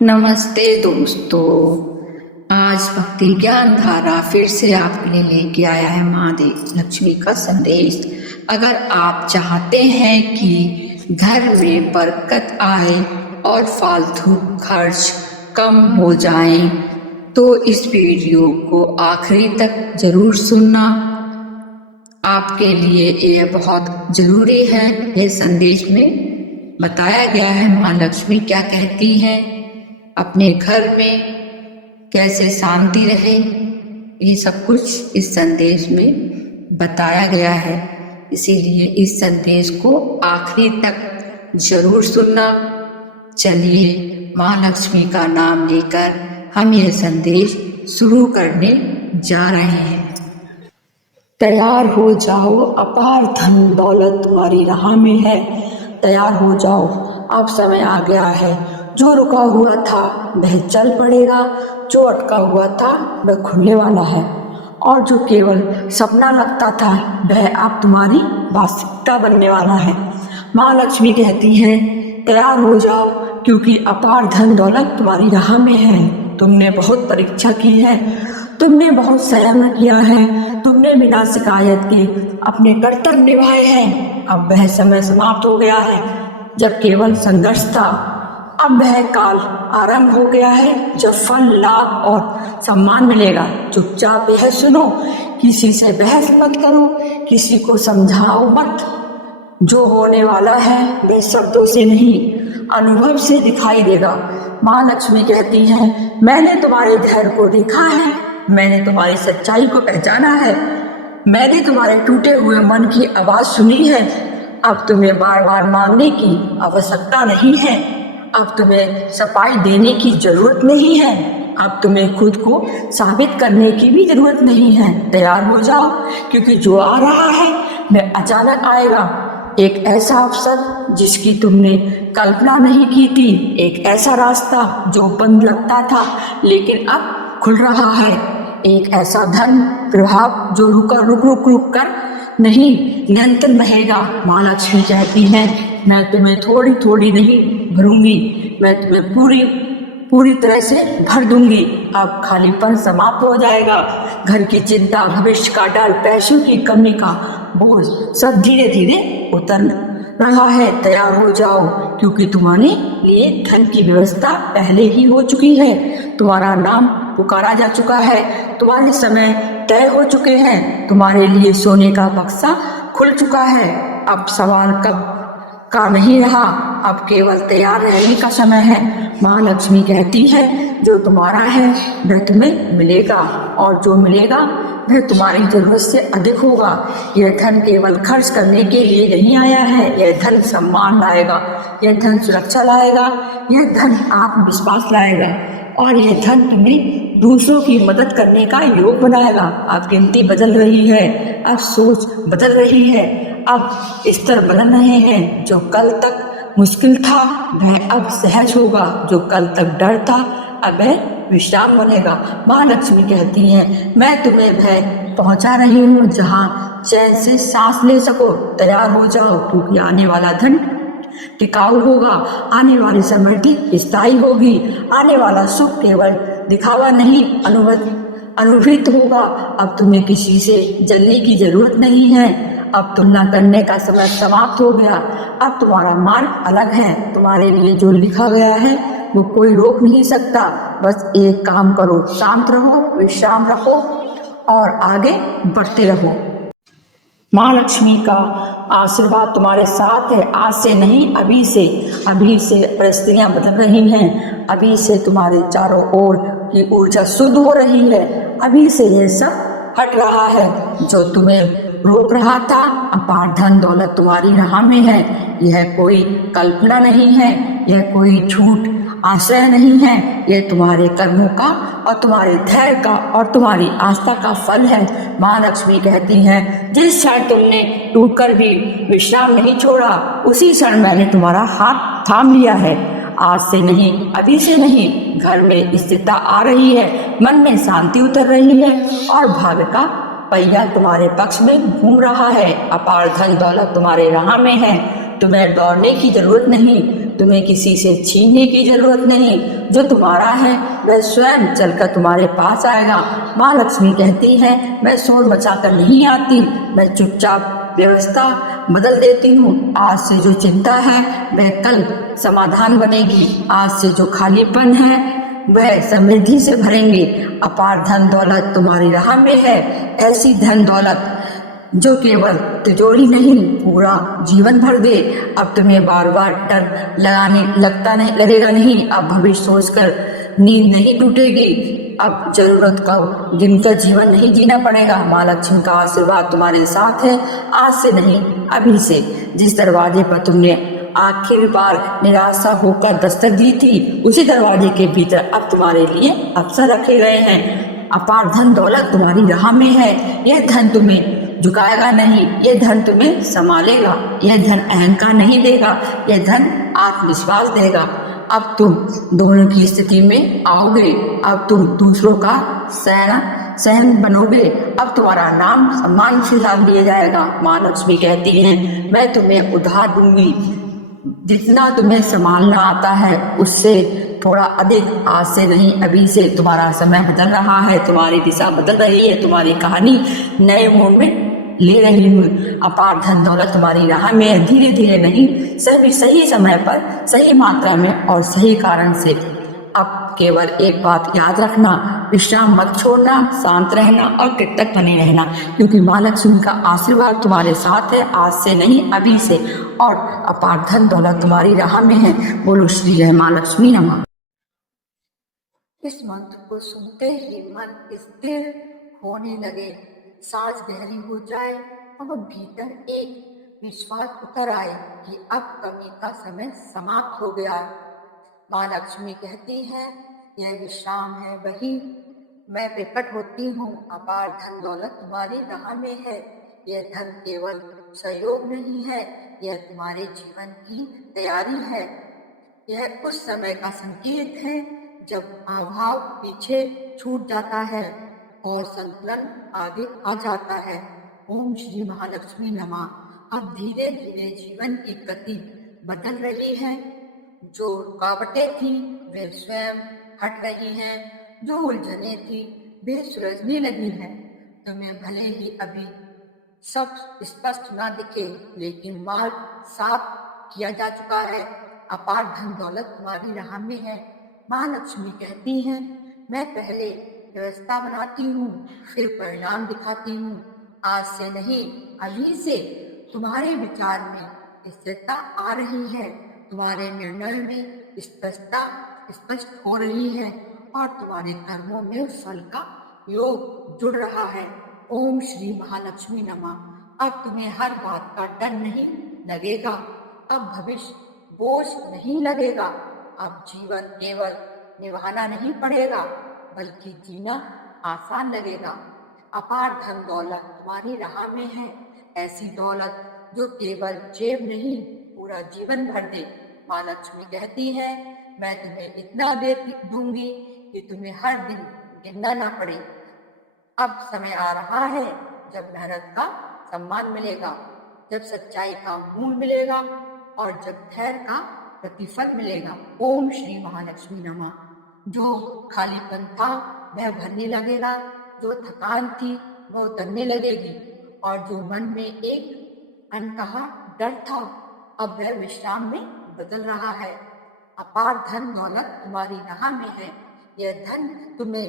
नमस्ते दोस्तों। आज भक्ति ज्ञान धारा फिर से आपके लिए लेके आया है माँ देवी लक्ष्मी का संदेश। अगर आप चाहते हैं कि घर में बरकत आए और फालतू खर्च कम हो जाएं, तो इस वीडियो को आखिरी तक जरूर सुनना। आपके लिए ये बहुत जरूरी है। ये संदेश में बताया गया है माँ लक्ष्मी क्या कहती हैं, अपने घर में कैसे शांति रहे, ये सब कुछ इस संदेश में बताया गया है। इसीलिए इस संदेश को आखिरी तक जरूर सुनना। चलिए माँ लक्ष्मी का नाम लेकर हम ये संदेश शुरू करने जा रहे हैं। तैयार हो जाओ, अपार धन दौलत तुम्हारी राह में है। तैयार हो जाओ, अब समय आ गया है। जो रुका हुआ था वह चल पड़ेगा, जो अटका हुआ था वह खुलने वाला है, और जो केवल सपना लगता था वह अब तुम्हारी वास्तविकता बनने वाला है। माँ लक्ष्मी कहती हैं, तैयार हो जाओ, क्योंकि अपार धन दौलत तुम्हारी राह में है। तुमने बहुत परीक्षा की है, तुमने बहुत संयम किया है, तुमने बिना शिकायत के अपने कर्तव्य निभाए हैं। अब वह समय समाप्त हो गया है जब केवल संघर्ष था। अब वह काल आरंभ हो गया है जब फल, लाभ और सम्मान मिलेगा। चुपचाप यह सुनो, किसी से बहस मत करो, किसी को समझाओ मत। जो होने वाला है वे शब्दों से नहीं, अनुभव से दिखाई देगा। माँ लक्ष्मी कहती हैं, मैंने तुम्हारे धैर्य को देखा है, मैंने तुम्हारी सच्चाई को पहचाना है, मैंने तुम्हारे टूटे हुए मन की आवाज सुनी है। अब तुम्हें बार बार मांगने की आवश्यकता नहीं है, अब तुम्हें सफाई देने की जरूरत नहीं है, अब तुम्हें खुद को साबित करने की भी जरूरत नहीं है। तैयार हो जाओ, क्योंकि जो आ रहा है वह अचानक आएगा। एक ऐसा अवसर जिसकी तुमने कल्पना नहीं की थी, एक ऐसा रास्ता जो बंद लगता था लेकिन अब खुल रहा है, एक ऐसा धन प्रभाव जो रुक रुक कर नहीं, निरंतर बहेगा। माँ लक्ष्मी कहती हैं, मैं तुम्हें थोड़ी थोड़ी नहीं भरूंगी, मैं तुम्हें पूरी तरह से भर दूंगी। अब खालीपन समाप्त हो जाएगा। घर की चिंता, भविष्य का डर, पैसों की कमी का बोझ सब धीरे धीरे उतर रहा है। तैयार हो जाओ, क्योंकि तुम्हारे लिए धन की व्यवस्था पहले ही हो चुकी है। तुम्हारा नाम पुकारा जा चुका है, तुम्हारे समय तय हो चुके हैं, तुम्हारे लिए सोने का बक्सा खुल चुका है। अब सवाल कब का नहीं रहा, अब केवल तैयार रहने का समय है। माँ लक्ष्मी कहती है, जो तुम्हारा है वह तुम्हें मिलेगा, और जो मिलेगा वह तुम्हारी जरूरत से अधिक होगा। यह धन केवल खर्च करने के लिए नहीं आया है, यह धन सम्मान लाएगा, यह धन सुरक्षा लाएगा, यह धन आत्मविश्वास लाएगा, और यह धन तुम्हें दूसरों की मदद करने का योग बनाएगा। अब गिनती बदल रही है, अब सोच बदल रही है, अब स्तर बदल रहे हैं। जो कल तक मुश्किल था वह अब सहज होगा, जो कल तक डर था अब वह विश्राम बनेगा। माँ लक्ष्मी कहती हैं, मैं तुम्हें भय पहुंचा रही हूँ जहाँ चैन से सांस ले सको। तैयार हो जाओ, क्योंकि आने वाला धन टिकाऊ होगा, आने वाली समृद्धि स्थायी होगी, आने वाला सुख केवल दिखावा नहीं अनुभूत होगा। अब तुम्हें किसी से जलने की जरूरत नहीं है, अब तुलना करने का समय समाप्त हो गया। अब तुम्हारा मार्ग अलग है, तुम्हारे लिए जो लिखा गया है वो कोई रोक नहीं सकता। बस एक काम करो, शांत रहो, विश्राम रखो और आगे बढ़ते रहो। माँ लक्ष्मी का आशीर्वाद तुम्हारे साथ है, आज से नहीं अभी से। अभी से परिस्थितियाँ बदल रही हैं, अभी से तुम्हारे चारों ओर की ऊर्जा शुद्ध हो रही है, अभी से ये सब हट रहा है जो तुम्हें रोक रहा था। अपार धन दौलत तुम्हारी राह में है। यह कोई कल्पना नहीं है, यह कोई झूठ आश्रय नहीं है, यह तुम्हारे कर्मों का और तुम्हारे धैर्य का और तुम्हारी आस्था का फल है। माँ लक्ष्मी कहती हैं, जिस क्षण तुमने टूटकर भी विश्राम नहीं छोड़ा, उसी क्षण मैंने तुम्हारा हाथ थाम लिया है। आज से नहीं, अभी से नहीं, घर में स्थिरता आ रही है, मन में शांति उतर रही है, और भाग्य का पहिया तुम्हारे पक्ष में घूम रहा है। अपार धन दौलत तुम्हारे राह में है, तुम्हें दौड़ने की जरूरत नहीं, तुम्हें किसी से छीनने की जरूरत नहीं। जो तुम्हारा है वह स्वयं चलकर तुम्हारे पास आएगा। माँ लक्ष्मी कहती है, मैं शोर मचाकर नहीं आती, मैं चुपचाप व्यवस्था बदल देती हूँ। आज से जो चिंता है वह कल समाधान बनेगी। आज से जो खालीपन है वह समृद्धि से भरेंगे। अपार धन दौलत तुम्हारी राह में है। ऐसी धन दौलत जो केवल तिजोरी नहीं पूरा जीवन भर दे। अब तुम्हें बार बार डर लगेगा नहीं। अब भविष्य सोचकर नींद नहीं टूटेगी। अब जरूरत का गिनकर जीवन नहीं जीना पड़ेगा। माँ लक्ष्मी का आशीर्वाद तुम्हारे साथ है। आज से नहीं अभी से। जिस दरवाजे पर तुमने आखिर बार निराशा होकर दस्तक दी थी, उसी दरवाजे के भीतर अब तुम्हारे लिए अवसर रखे गए हैं। अपार धन दौलत तुम्हारी राह में है। यह धन तुम्हें झुकाएगा नहीं, यह धन तुम्हें संभालेगा। यह धन अहंकार नहीं देगा, यह धन आत्मविश्वास देगा। अब तुम दोनों की स्थिति में आओगे। अब तुम दूसरों का सहन बनोगे। अब तुम्हारा नाम सम्मान से लाभ लिया जाएगा। माँ लक्ष्मी कहती है, मैं तुम्हें उधार दूंगी। जितना तुम्हें संभालना आता है उससे थोड़ा अधिक। आज से नहीं अभी से तुम्हारा समय बदल रहा है, तुम्हारी दिशा बदल रही है, तुम्हारी कहानी नए मोड़ में ले रही हूँ। अपार धन दौलत तुम्हारी राह में है। धीरे धीरे नहीं, सभी सही समय पर, सही मात्रा में और सही कारण से। अब केवल एक बात याद रखना, विश्राम मत छोड़ना, शांत रहना और कृतज्ञ बने रहना, क्योंकि माँ लक्ष्मी का आशीर्वाद तुम्हारे साथ है। आज से नहीं अभी से। और अपार धन दौलत तुम्हारी राह में है। बोलो श्री जय माँ लक्ष्मी नमः। इस मंत्र को सुनते ही मन स्थिर होने लगे, सांस गहरी हो जाए और भीतर एक विश्वास उतर आए कि अब कमी का समय समाप्त हो गया। माँ लक्ष्मी कहती है, यह विश्राम है वही मैं प्रकट होती हूँ। अपार धन दौलत तुम्हारी राह में है। यह धन केवल सहयोग नहीं है, यह तुम्हारे जीवन की तैयारी है। यह उस समय का संकेत है जब अभाव पीछे छूट जाता है और संतुलन आगे आ जाता है। ओम श्री महालक्ष्मी नमः। अब धीरे धीरे जीवन की गति बदल रही है। जो रुकावटें थी वे स्वयं हट रही हैं। जो उलझने थी वे सुलझने लगी हैं। तुम्हें भले ही अभी सब स्पष्ट ना दिखे, लेकिन मार्ग साफ किया जा चुका है। अपार धन दौलत तुम्हारी राह में है। माँ लक्ष्मी कहती हैं, मैं पहले व्यवस्था बनाती हूँ, फिर परिणाम दिखाती हूँ। आज से नहीं अभी से तुम्हारे विचार में स्थिरता आ रही है, तुम्हारे निर्णय में स्पष्ट हो रही है और तुम्हारे कर्मों में फल का योग जुड़ रहा है। ओम श्री महालक्ष्मी नमः। अब तुम्हें हर बात का डर नहीं लगेगा। अब भविष्य बोझ नहीं लगेगा। अब जीवन केवल निभाना नहीं पड़ेगा, बल्कि जीना आसान लगेगा। अपार धन दौलत तुम्हारी राह में है। ऐसी दौलत जो केवल जेब नहीं, पूरा जीवन भर दे। माँ लक्ष्मी कहती है, मैं तुम्हें इतना दे दूंगी कि तुम्हें हर दिन गिनना ना पड़े। अब समय आ रहा है जब मेहनत का सम्मान मिलेगा, जब सच्चाई का मूल मिलेगा और जब धैर्य का प्रतिफल मिलेगा। ओम श्री महालक्ष्मी नमः। जो खालीपन था वह भरने लगेगा, जो थकान थी वह उतरने लगेगी और जो मन में एक अनकहा डर था अब वह विश्राम में बदल रहा है। अपार धन दौलत तुम्हारी राह में है। यह धन तुम्हें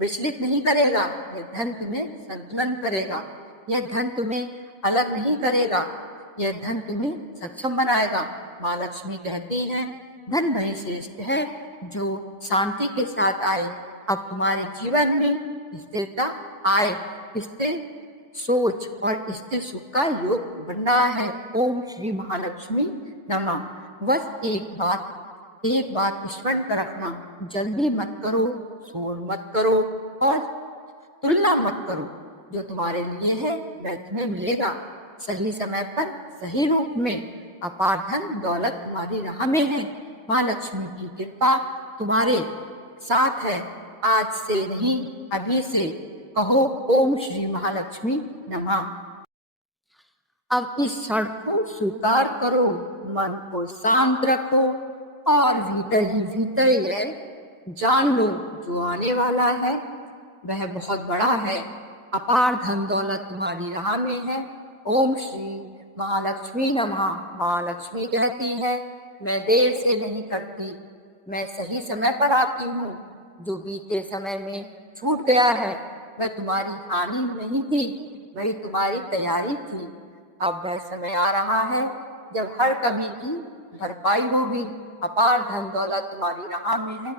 विचलित नहीं करेगा, यह धन तुम्हें संतुलन करेगा। यह धन तुम्हें अलग नहीं करेगा, यह धन तुम्हें सक्षम बनाएगा। माँ लक्ष्मी कहती हैं, धन वही श्रेष्ठ है जो शांति के साथ आए। अब तुम्हारे जीवन में स्थिरता आए, स्थिर सोच और स्थिर सुख का योग बन रहा है। ओम श्री महालक्ष्मी नमः। बस एक बात स्पष्ट रखना, जल्दी मत करो, शोर मत करो और तुलना मत करो। जो तुम्हारे लिए है वह तुम्हें मिलेगा, सही समय पर, सही रूप में। अपार धन दौलत तुम्हारी राह में है। माँ लक्ष्मी की कृपा तुम्हारे साथ है। आज से नहीं अभी से कहो, ओम श्री महालक्ष्मी नमः। अब इस क्षण को स्वीकार करो, मन को शांत रखो और भीतर ही भीतर यह जान लो जो आने वाला है वह बहुत बड़ा है। अपार धन दौलत तुम्हारी राह में है। ओम श्री महालक्ष्मी नमः। महालक्ष्मी कहती है, मैं देर से नहीं करती, मैं सही समय पर आती हूँ। जो बीते समय में छूट गया है वह तुम्हारी हानि नहीं थी, वही तुम्हारी तैयारी थी। अब वह समय आ रहा है जब हर कमी की भरपाई होगी। अपार धन दौलत तुम्हारी राह में है।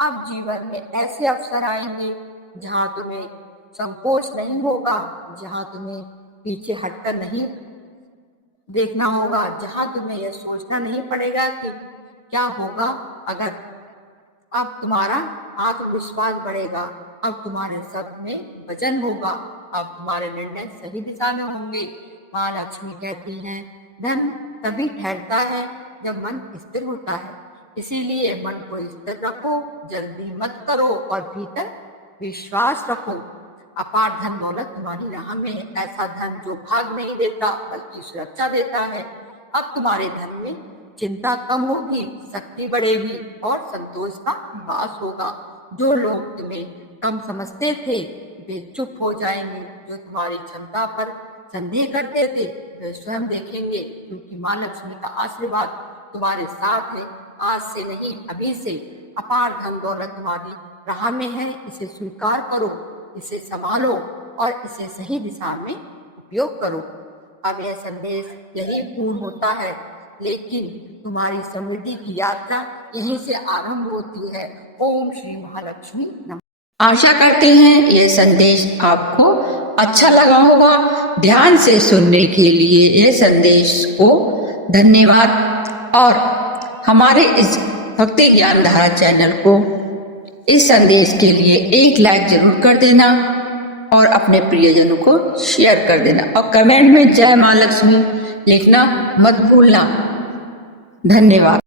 अब जीवन में ऐसे अवसर आएंगे जहाँ तुम्हें संकोच नहीं होगा, जहाँ तुम्हें पीछे हटकर नहीं देखना होगा, जहाँ तुम्हें यह सोचना नहीं पड़ेगा कि क्या होगा अगर। अब तुम्हारा आत्मविश्वास बढ़ेगा, अब तुम्हारे शब्द में वजन होगा, अब तुम्हारे निर्णय सही दिशा में होंगे। माँ लक्ष्मी कहती हैं, धन तभी ठहरता है जब मन स्थिर होता है, इसीलिए मन को स्थिर रखो, जल्दी मत करो और भीतर विश्वास रखो। अपार धन दौलत तुम्हारी राह में है, ऐसा धन जो भाग नहीं देता बल्कि सुरक्षा देता है। अब तुम्हारे धन में चिंता कम होगी, शक्ति बढ़ेगी और संतोष का निवास होगा। जो लोग तुम्हें कम समझते थे वे चुप हो जाएंगे, जो तुम्हारी क्षमता पर संदेह करते थे वे स्वयं देखेंगे, क्योंकि माँ लक्ष्मी का आशीर्वाद तुम्हारे साथ है। आज से नहीं, अभी से अपार धन दौलत तुम्हारी राह में है। इसे स्वीकार करो, इसे संभालो और इसे सही दिशा में उपयोग करो। अब यह संदेश यही पूर्ण होता है, लेकिन तुम्हारी समृद्धि की यात्रा यहीं से आरंभ होती है। ओम श्री महालक्ष्मी नमः। आशा करते हैं ये संदेश आपको अच्छा लगा होगा। ध्यान से सुनने के लिए ये संदेश को धन्यवाद। और हमारे इस भक्ति ज्ञान धारा चैनल को इस संदेश के लिए एक लाइक जरूर कर देना और अपने प्रियजनों को शेयर कर देना और कमेंट में जय माँ लक्ष्मी लिखना मत भूलना। धन्यवाद।